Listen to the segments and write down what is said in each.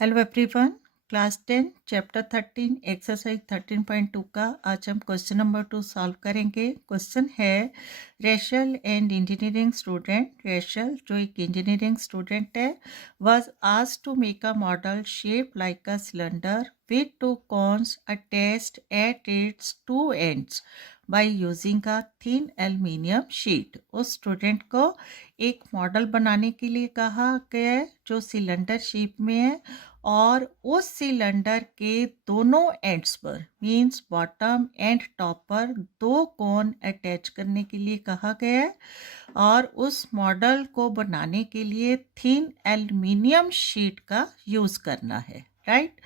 Hello everyone. Class 10 chapter 13 exercise 13.2 का आज हम क्वेश्चन नंबर 2 सॉल्व करेंगे। क्वेश्चन है Rachel and engineering student, Rachel जो एक इंजीनियरिंग स्टूडेंट है, was asked to make a model shape like a cylinder with two cones attached at its two ends by using a thin aluminium sheet। उस student को एक model बनाने के लिए कहा गया है जो सिलेंडर शेप में है और उस सिलेंडर के दोनों एंड्स पर मींस बॉटम एंड टॉप पर दो कोन अटैच करने के लिए कहा गया है और उस मॉडल को बनाने के लिए थिन एल्युमिनियम शीट का यूज़ करना है, right.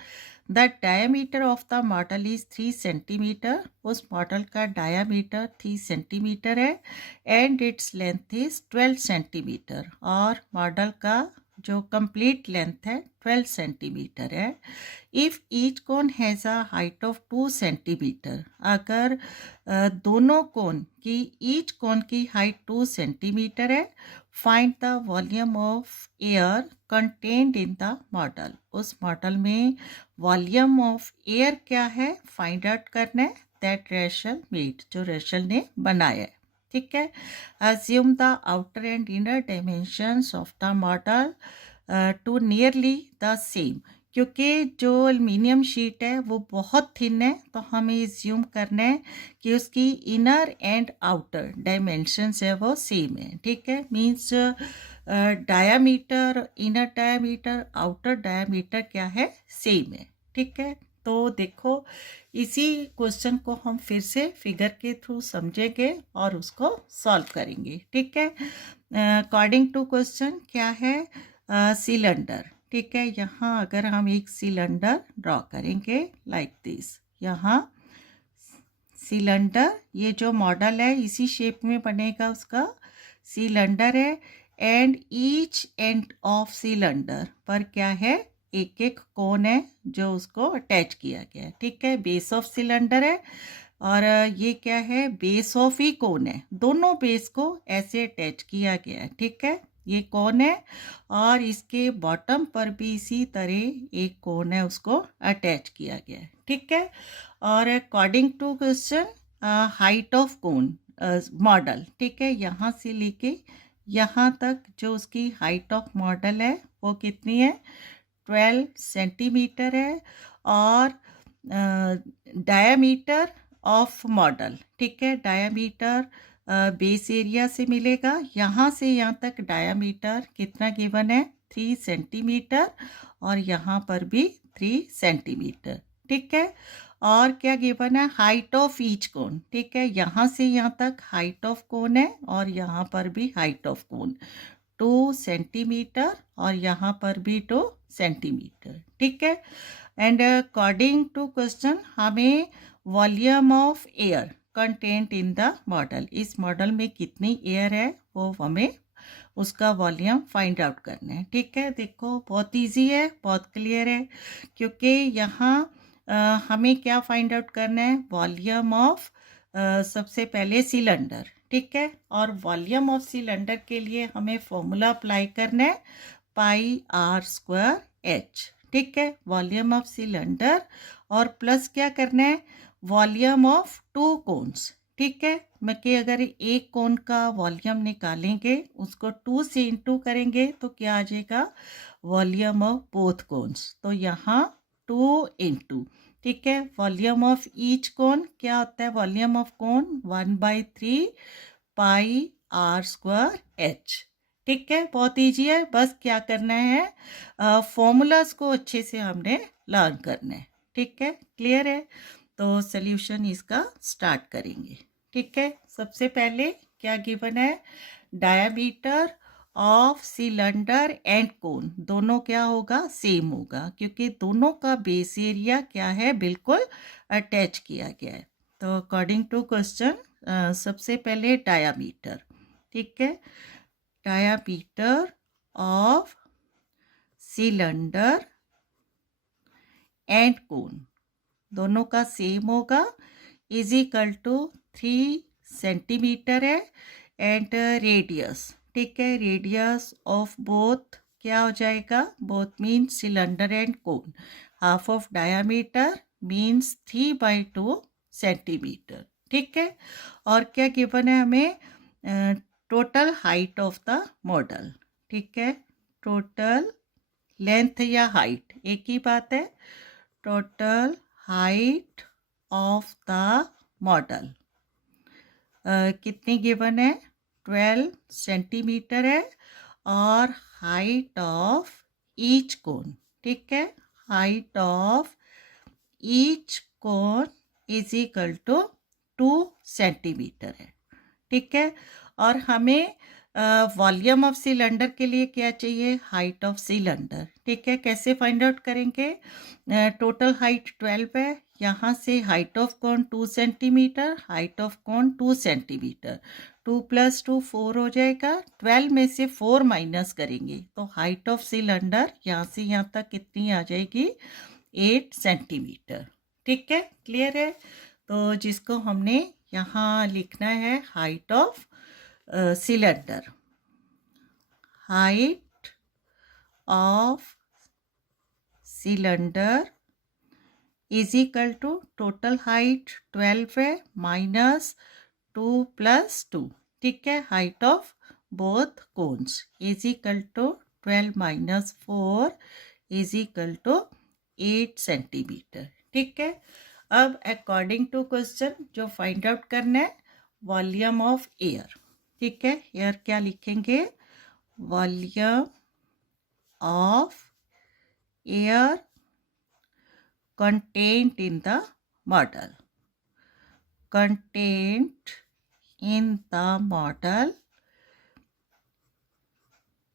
The diameter of the model is 3 centimetre. उस मॉडल का डायमीटर 3 सेंटीमीटर है and its length is 12 centimetre और मॉडल का जो कंप्लीट लेंथ है 12 सेंटीमीटर है। If each cone has a height of 2 centimetre, अगर दोनों कोन की ईच कोन की हाइट 2 सेंटीमीटर है, find the volume of air contained in the model. उस मॉडल में वॉल्यूम ऑफ एयर क्या है फाइंड आउट करना है, दैट रेशल मेड, जो रेशल ने बनाया है, ठीक है। assume the outer and inner dimensions of the model to nearly the same। क्योंकि जो एल्युमिनियम शीट है वो बहुत थिन है तो हमें एज्यूम करना है कि उसकी इनर एंड आउटर डायमेंशंस है वो सेम है, ठीक है। Means diameter, inner diameter, outer diameter क्या है, सेम है, ठीक है। तो देखो इसी क्वेश्चन को हम फिर से फिगर के थ्रू समझेंगे और उसको सॉल्व करेंगे, ठीक है। अकॉर्डिंग टू क्वेश्चन क्या है, सिलेंडर, ठीक है। यहाँ अगर हम एक सिलेंडर ड्रॉ करेंगे लाइक दिस, यहाँ सिलेंडर, ये जो मॉडल है इसी शेप में बनेगा, उसका सिलेंडर है and each end of cylinder पर क्या है, एक एक कोन है जो उसको अटैच किया गया है, ठीक है। बेस ऑफ सिलेंडर है और ये क्या है, बेस ऑफ ही कोन है, दोनों बेस को ऐसे अटैच किया गया है, ठीक है। ये कोन है और इसके बॉटम पर भी इसी तरह एक कोन है उसको अटैच किया गया है, ठीक है। और according to question height of cone model, ठीक है, यहाँ से लेके यहाँ तक जो उसकी हाइट ऑफ मॉडल है वो कितनी है, 12 सेंटीमीटर है और डायामीटर ऑफ मॉडल, ठीक है, डायामीटर बेस एरिया से मिलेगा, यहाँ से यहाँ तक डायामीटर कितना गिवन है, 3 सेंटीमीटर और यहाँ पर भी 3 सेंटीमीटर, ठीक है। और क्या गिवन है, हाइट ऑफ ईच कोन, ठीक है, यहाँ से यहाँ तक हाइट ऑफ कोन है और यहाँ पर भी हाइट ऑफ कोन 2 सेंटीमीटर और यहाँ पर भी 2 सेंटीमीटर, ठीक है। एंड अकॉर्डिंग टू क्वेश्चन हमें volume of air content in the model, इस मॉडल में कितनी एयर है वो हमें उसका वॉल्यूम फाइंड आउट करना है, ठीक है। देखो बहुत इजी है, बहुत क्लियर है, क्योंकि यहाँ हमें क्या फाइंड आउट करना है, वॉल्यूम ऑफ सबसे पहले सिलेंडर, ठीक है। और वॉल्यूम ऑफ सिलेंडर के लिए हमें फॉर्मूला अप्लाई करना है पाई आर स्क्वायर एच, ठीक है, वॉल्यूम ऑफ सिलेंडर और प्लस क्या करना है, वॉल्यूम ऑफ 2 कोन्स, ठीक है। मैं कि अगर एक कोन का वॉल्यूम निकालेंगे उसको 2 से इंटू करेंगे तो क्या आ जाएगा, वॉल्यूम ऑफ बोथ कोन्स, तो यहाँ 2 इंटू, ठीक है, वॉल्यूम ऑफ ईच कोन क्या होता है, volume of cone 1/3 pi r square h, ठीक है। बहुत ईजी है, बस क्या करना है, फॉर्मूलाज को अच्छे से हमने लर्न करना है, ठीक है, क्लियर है। तो सल्यूशन इसका स्टार्ट करेंगे, ठीक है। सबसे पहले क्या गिवन है, डायामीटर ऑफ सिलेंडर एंड कोन दोनों क्या होगा, सेम होगा, क्योंकि दोनों का बेस एरिया क्या है, बिल्कुल अटैच किया गया है। तो अकॉर्डिंग टू क्वेश्चन सबसे पहले डायामीटर, ठीक है, डायामीटर ऑफ सिलेंडर एंड कोन दोनों का सेम होगा, इज इक्वल टू 3 सेंटीमीटर है एंड रेडियस, ठीक है, रेडियस ऑफ बोथ क्या हो जाएगा? Both means cylinder and cone. Half of diameter means 3/2 centimetre. ठीक है. और क्या गिवन है हमें? Total height of the model. ठीक है. टोटल लेंथ या हाइट एक ही बात है. Total height of the model कितनी गिवन है? 12 सेंटीमीटर है. और हाइट ऑफ ईच कोन. ठीक है. Height of each cone is equal to 2 centimetre है. ठीक है. और हमें वॉल्यूम ऑफ सिलेंडर के लिए क्या चाहिए? Height of cylinder. ठीक है. कैसे फाइंड आउट करेंगे? टोटल हाइट 12 है. यहाँ से height of cone 2 centimetre, height of cone 2 centimetre. 2 + 2 4 हो जाएगा. 12 में से 4 माइनस करेंगे तो हाइट ऑफ सिलेंडर यहाँ से यहाँ तक कितनी आ जाएगी? 8 सेंटीमीटर. ठीक है. क्लियर है. तो जिसको हमने यहाँ लिखना है height of cylinder. Height of cylinder is equal to total height 12 है माइनस 2 + 2. ठीक है. Height of both cones is equal to 12 - 4 is equal to 8 centimetre. ठीक है. अब अकॉर्डिंग टू क्वेश्चन जो फाइंड आउट करना है वॉल्यूम ऑफ एयर. ठीक है. एयर क्या लिखेंगे? Volume of air contained in the model. Contained in the model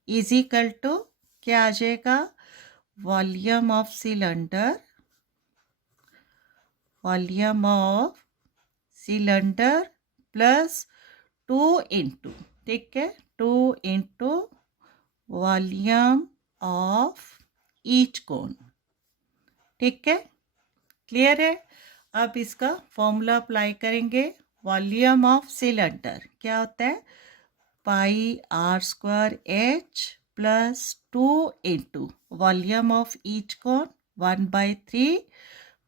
is equal to क्या आ जाएगा? Volume of cylinder. Volume of cylinder plus 2 into. ठीक है. 2 into volume of each cone. ठीक है. क्लियर है. अब इसका फॉर्मूला अप्लाई करेंगे. वॉल्यूम ऑफ सिलेंडर क्या होता है? πr² h plus 2 into volume of each cone 1/3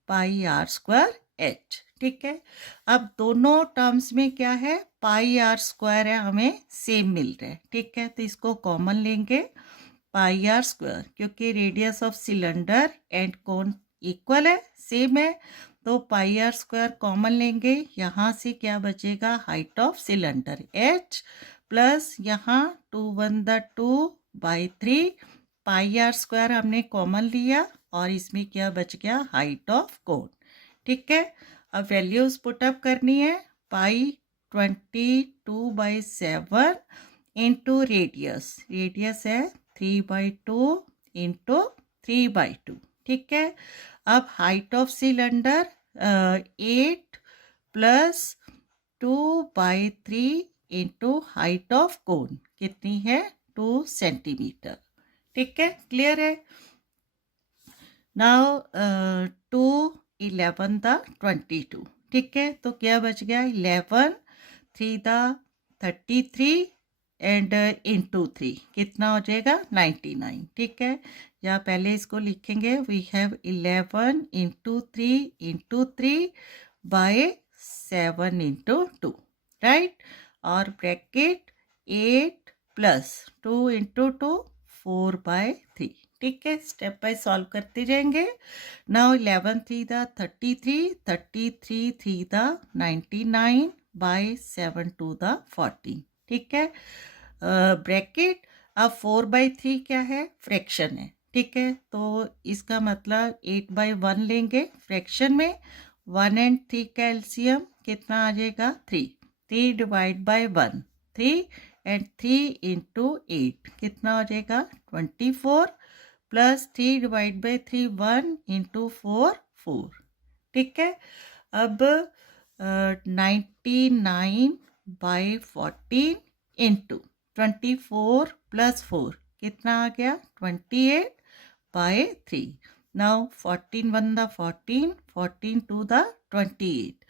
πr² h. ठीक है. अब दोनों टर्म्स में क्या है? πr² है, हमें सेम मिल रहा है. ठीक है. तो इसको कॉमन लेंगे. πr² क्योंकि radius of cylinder and cone equal है, सेम है. तो πr² कॉमन लेंगे. यहाँ से क्या बचेगा? Height of cylinder h plus यहाँ 2 × 2/3 πr² हमने कॉमन लिया और इसमें क्या बच गया? हाइट ऑफ कोन. ठीक है. अब वैल्यूज पुटअप करनी है. पाई 22/7 इंटू रेडियस. रेडियस है 3/2 इंटू 3/2. ठीक है. अब height of cylinder 8 plus 2/3 into height of कोन कितनी है? 2 सेंटीमीटर. ठीक है. क्लियर है. नाउ 2 11 दा 22. ठीक है. तो क्या बच गया? 11 3 दा 33 एंड इंटू 3 कितना हो जाएगा? 99. ठीक है. या पहले इसको लिखेंगे. We have 11 into 3 into 3 by 7 into 2. Right. और ब्रैकेट 8 प्लस 2 इंटू 2 4/3. ठीक है. स्टेप बाय सॉल्व करते जाएंगे. नाउ 11 3 दा 33 33 3 दा 99 बाय 7 2 दा 14. ठीक है. ब्रैकेट. अब 4/3 क्या है? फ्रैक्शन है. ठीक है. तो इसका मतलब 8/1 लेंगे. फ्रैक्शन में 1 एंड 3 का एलसीएम कितना आ जाएगा? 3. 3 डिवाइड बाय 1 3 एंड 3 इंटू 8 कितना हो जाएगा? 24 प्लस 3 डिवाइड बाय 3 1 इंटू 4 4. ठीक है. अब 99/14 इंटू 24 प्लस 4 कितना आ गया? 28/3. नाउ 14 1 दा 14 14 2 दा 28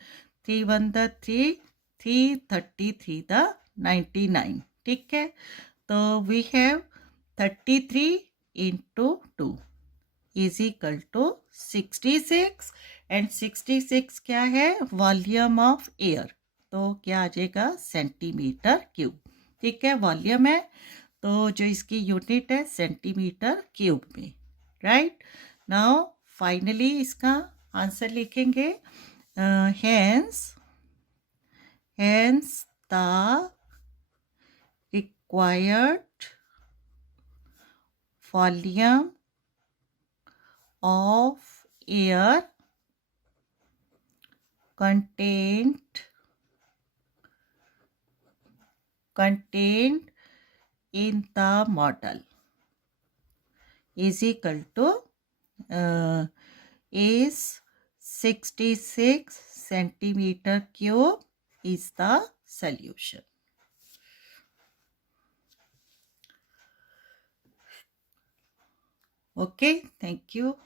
3 1 दा 3 3 33 दा 99. ठीक है. तो we have 33 into 2 is equal to 66 and 66 क्या है वॉल्यूम ऑफ एयर तो क्या आ जाएगा सेंटीमीटर क्यूब ठीक है वॉल्यूम है तो जो इसकी यूनिट है सेंटीमीटर क्यूब में राइट नाउ फाइनली इसका आंसर लिखेंगे hence the required volume of air contained in the model is equal to is 66 centimeter cube is the solution. Okay, thank you.